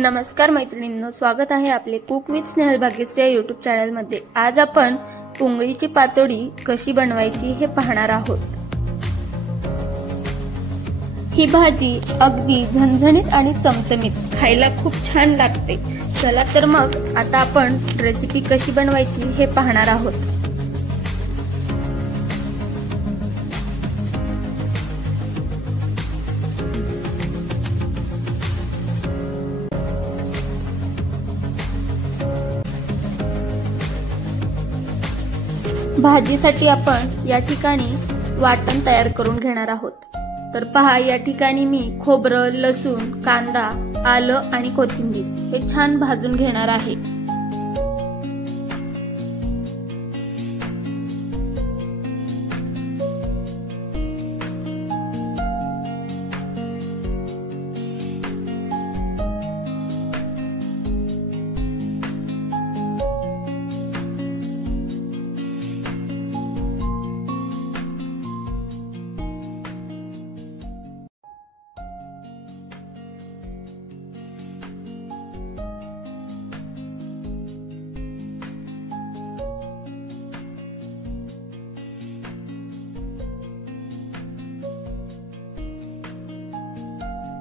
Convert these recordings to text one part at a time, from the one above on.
नमस्कार मैत्रिणींनो, स्वागत आहे आपले कुक विथ स्नेहल भाग्यश्री या यूट्यूब चॅनल मध्ये। आज आपण पुंगळीची पातोडी कशी बनवायची हे पाहणार आहोत। ही भाजी अगदी झणझणीत आणि चमचमीत खायला खूप छान लागते। चला तर मग आता आपण रेसिपी कशी बनवायची हे पाहणार आहोत। भाजीसाठी आपण या ठिकाणी वाटण तयार करून घेणार आहोत। तर पहा, या ठिकाणी मी खोबरं, लसूण, कांदा, आलं आणि कोथिंबीर हे छान भाजून घेणार आहे।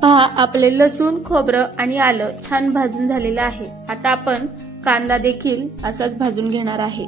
पहा, आपले लसूण, खोबरं आणि आलं छान भाजून झालेलं आहे। आता आपण कांदा देखील असाच भाजून घेणार आहे।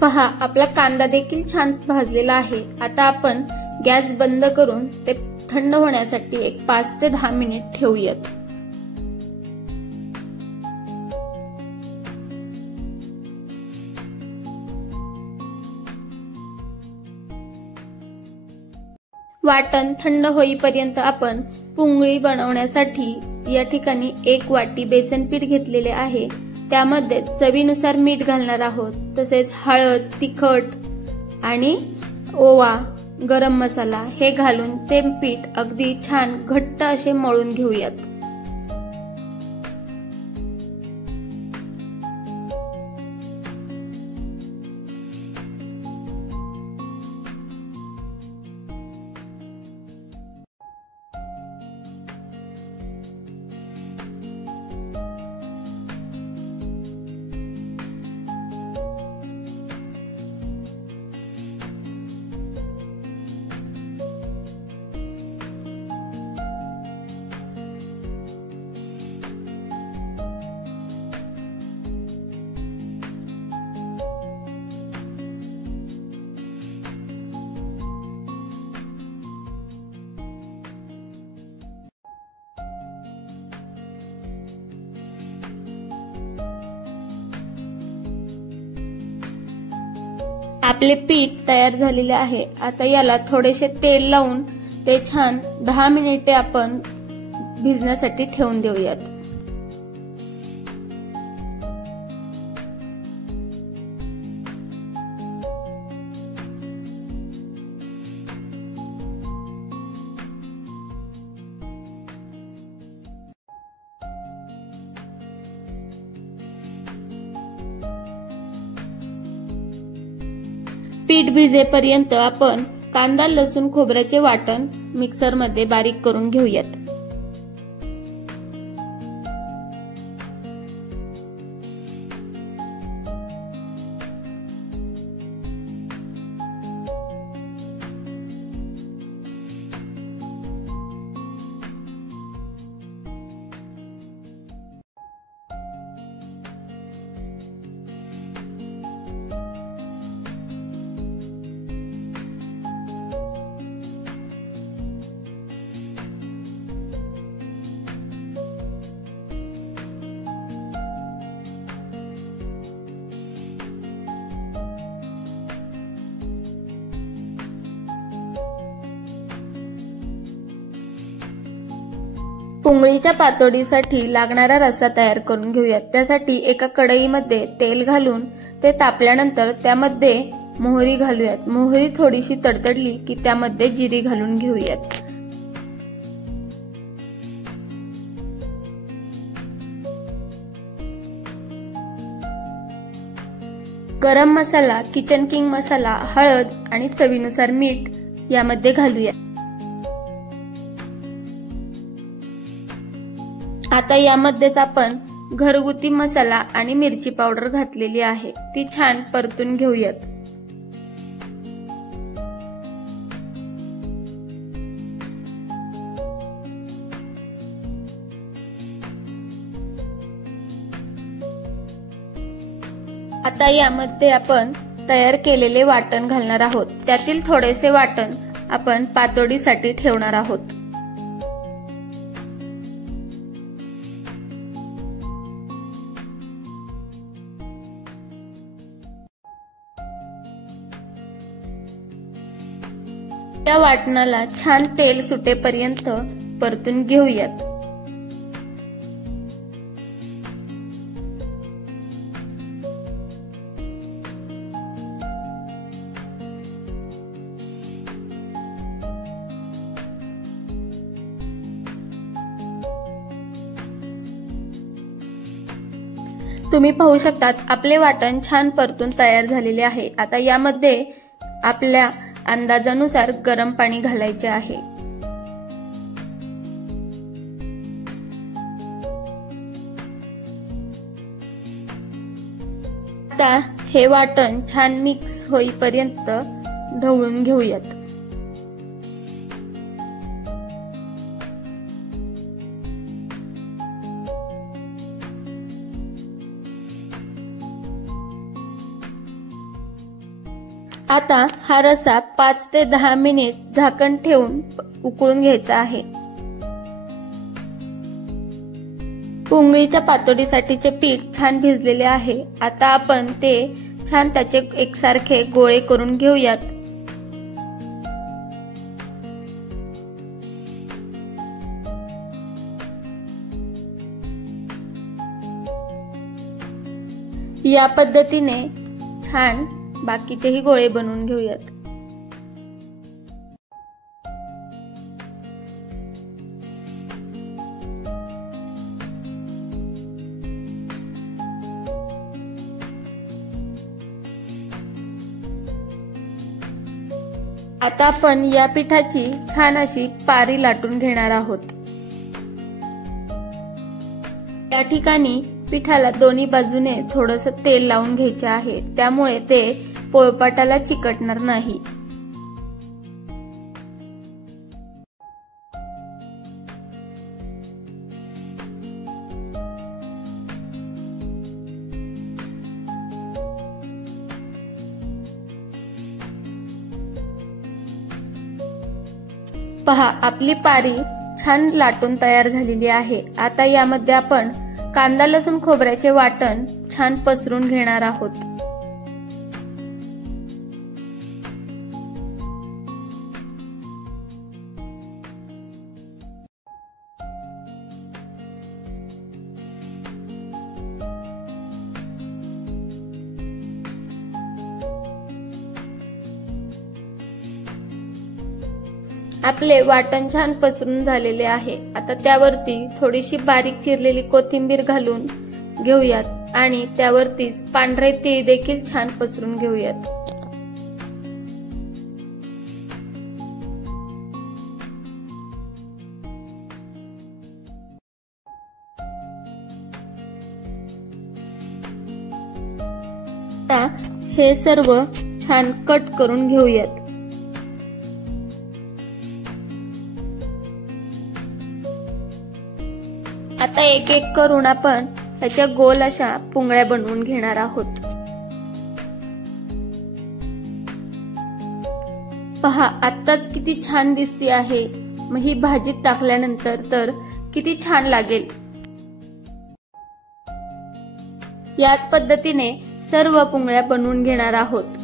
पहा, आपला कांदा देखील छान भाजलेला आहे। आता आपण गॅस बंद करून ते थंड होण्यासाठी एक 5 ते 10 मिनिट ठेवूयात। वाटण थंड होईपर्यंत आपण पुंगळी बनवण्यासाठी या ठिकाणी 1 वाटी बेसन पीठ घेतलेले आहे। त्यामध्ये चवीनुसार मीठ घालणार आहोत, तसेच हळद, तिखट आणि ओवा, गरम मसाला हे घालून ते पीठ अगदी छान घट्ट असे मळून घेऊयात। आपले पीठ तयार झालेले आहे। आता याला थोडेसे तेल लावून ते छान 10 मिनिटे आपण भिजण्यासाठी ठेवून देऊयात। पीठ भिजेपर्यंत आपण कांदा, लसूण, खोबऱ्याचे वाटण मिक्सर मध्ये बारीक करून घेऊयात। पुंगळीच्या पातोडीसाठी लागणारा रस्सा तयार करून घेऊयात। त्यासाठी एका कढईमध्ये तेल घालून ते तापल्यानंतर त्यामध्ये मोहरी घालूयात। मोहरी थोडीशी तडतडली की त्यामध्ये जिरे घालून घेऊयात। गरम मसाला, किचन किंग मसाला, हळद आणि चवीनुसार मीठ यामध्ये घालूया। आता यामध्येच आपण घरगुती मसाला आणि मिरची पावडर घातलेली आहे, ती छान परतून घेऊयात। आता यामध्ये आपण तयार केलेले वाटण घालणार आहोत। त्यातील थोडेसे वाटण आपण पातोडीसाठी ठेवणार आहोत। या वाटणाला छान तेल सुटेपर्यंत परतून घेऊयात। तुम्ही पाहू शकतात आपले वाटण छान परतून तयार झालेले आहे। आता यामध्ये आपल्या अंदाजानुसार गरम पाणी घालायचे आहे। आता हे वाटण छान मिक्स होईपर्यंत ढवळून घेऊयात। आता हा रस्सा 5 ते 10 मिनिट झाकण ठेवून उकळून घ्यायचा आहे। पुंगळीच्या पातोडीसाठीचे पीठ छान भिजलेले आहे। आता आपण ते छान त्याचे एकसारखे गोळे करून घेऊयात। या पद्धतीने छान बाकीचेही गोळे बनवून घेऊयात। आता आपण या पिठाची छान अशी पारी लाटून घेणार आहोत। या ठिकाणी पिठाला दोन्ही बाजूने थोडंसं तेल लावून घ्यायचे आहे, त्यामुळे ते पोळपाटाला चिकटणार नाही। पहा आपली पारी छान लाटून तयार झालेली आहे। आता यामध्ये आपण कांदा लसूण खोबऱ्याचे वाटण छान पसरून घेणार आहोत। आपले वाटण छान पसरून झालेले आहे। आता त्यावरती थोडीशी बारीक चिरलेली कोथिंबीर घालून घेऊयात आणि त्यावरतीच पांढरे तीळ देखील छान पसरून घेऊयात। आता हे सर्व छान कट करून घेऊयात। आता एक एक करून आपण ह्याच्या गोल अशा पुंगळ्या बनवून घेणार आहोत। पहा आत्ताच किती छान दिसते आहे, मग ही भाजीत टाकल्यानंतर तर किती छान लागेल। याच पद्धतीने सर्व पुंगळ्या बनवून घेणार आहोत।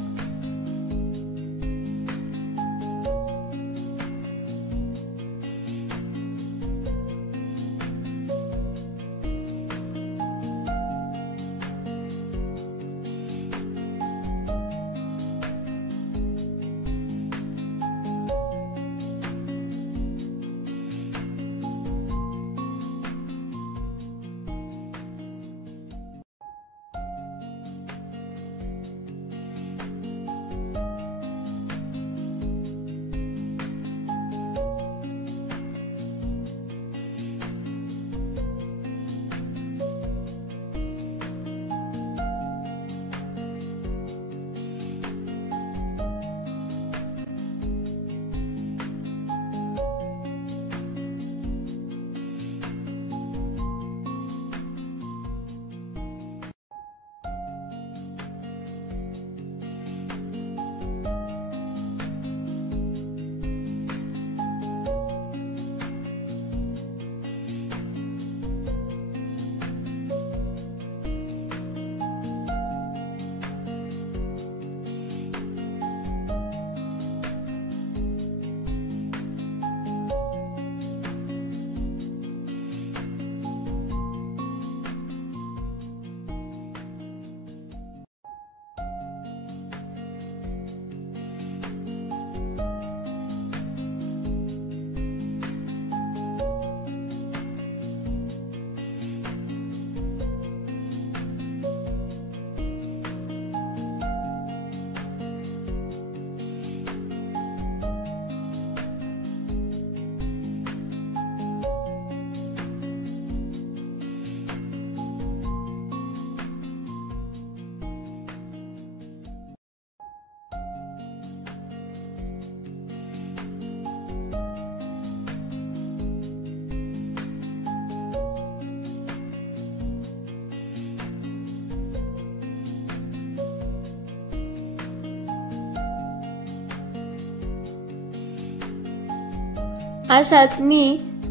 अशाच मी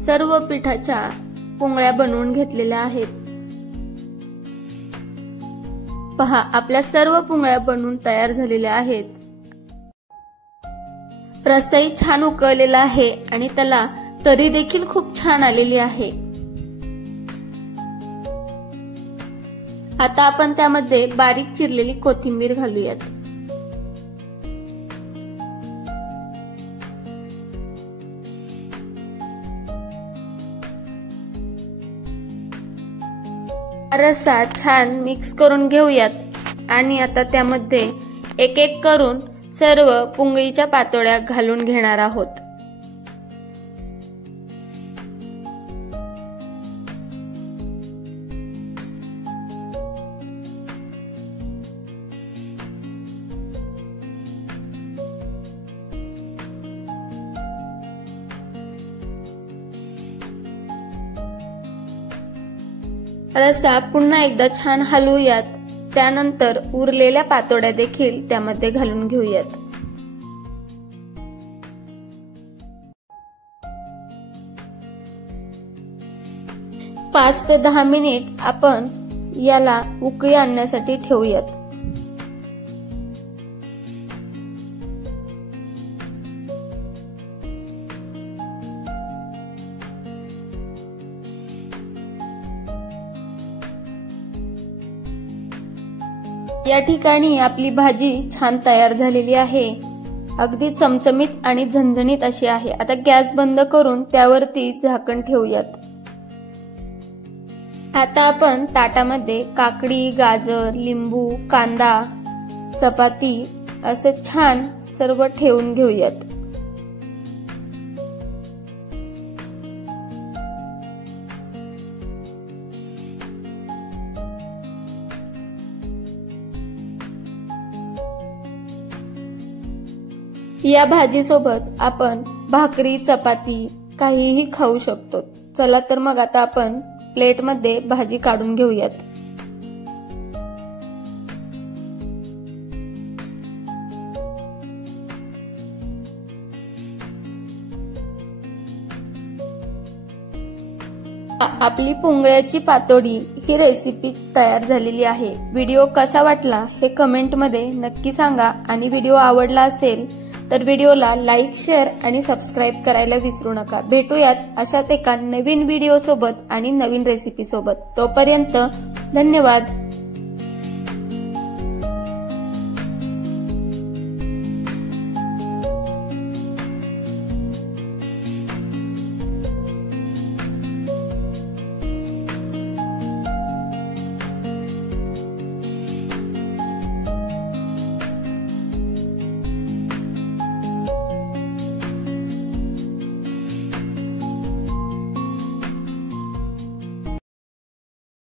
सर्व पिठाच्या पोंगळ्या बनवून घेतलेल्या आहेत। पहा, आपल्या सर्व पोंगळ्या बनवून तयार झालेल्या आहेत। रस्साही छान उकळलेला आहे आणि त्याला तरी देखील खूप छान आलेली आहे। आता आपण त्यामध्ये बारीक चिरलेली कोथिंबीर घालूयात। रस्सा छान मिक्स करून घेऊयात आणि आता त्यामध्ये एक एक करून सर्व पोंगळीच्या पातोड्या घालून घेणार आहोत। रस्सा पुन्हा एकदा छान हलवूयात। त्यानंतर उरलेल्या पातोड्या देखील त्यामध्ये घालून घेऊयात। पाच ते 10 मिनिट आपण याला उकळी आणण्यासाठी ठेवूयात। या ठिकाणी आपली भाजी छान तयार झालेली आहे। अगदी चमचमीत आणि झणझणीत अशी आहे। आता गॅस बंद करून त्यावरती झाकण ठेवूयात। आता आपण ताटामध्ये काकडी, गाजर, लिंबू, कांदा, चपाती असे छान सर्व ठेवून घेऊयात। या भाजी सोबत आपण भाकरी, चपाती काहीही खाऊ शकतो। चला तर मग आता आपण प्लेटमध्ये भाजी काढून घेऊयात। आपली पोंगळ्याची पातोडी ही रेसिपी तयार झालेली आहे। व्हिडिओ कसा वाटला हे कमेंटमध्ये नक्की सांगा आणि व्हिडिओ आवडला असेल तर व्हिडिओला लाईक, शेअर आणि सबस्क्राईब करायला विसरू नका। भेटूयात अशाच एका नवीन व्हिडिओ सोबत आणि नवीन रेसिपी सोबत। तोपर्यंत धन्यवाद।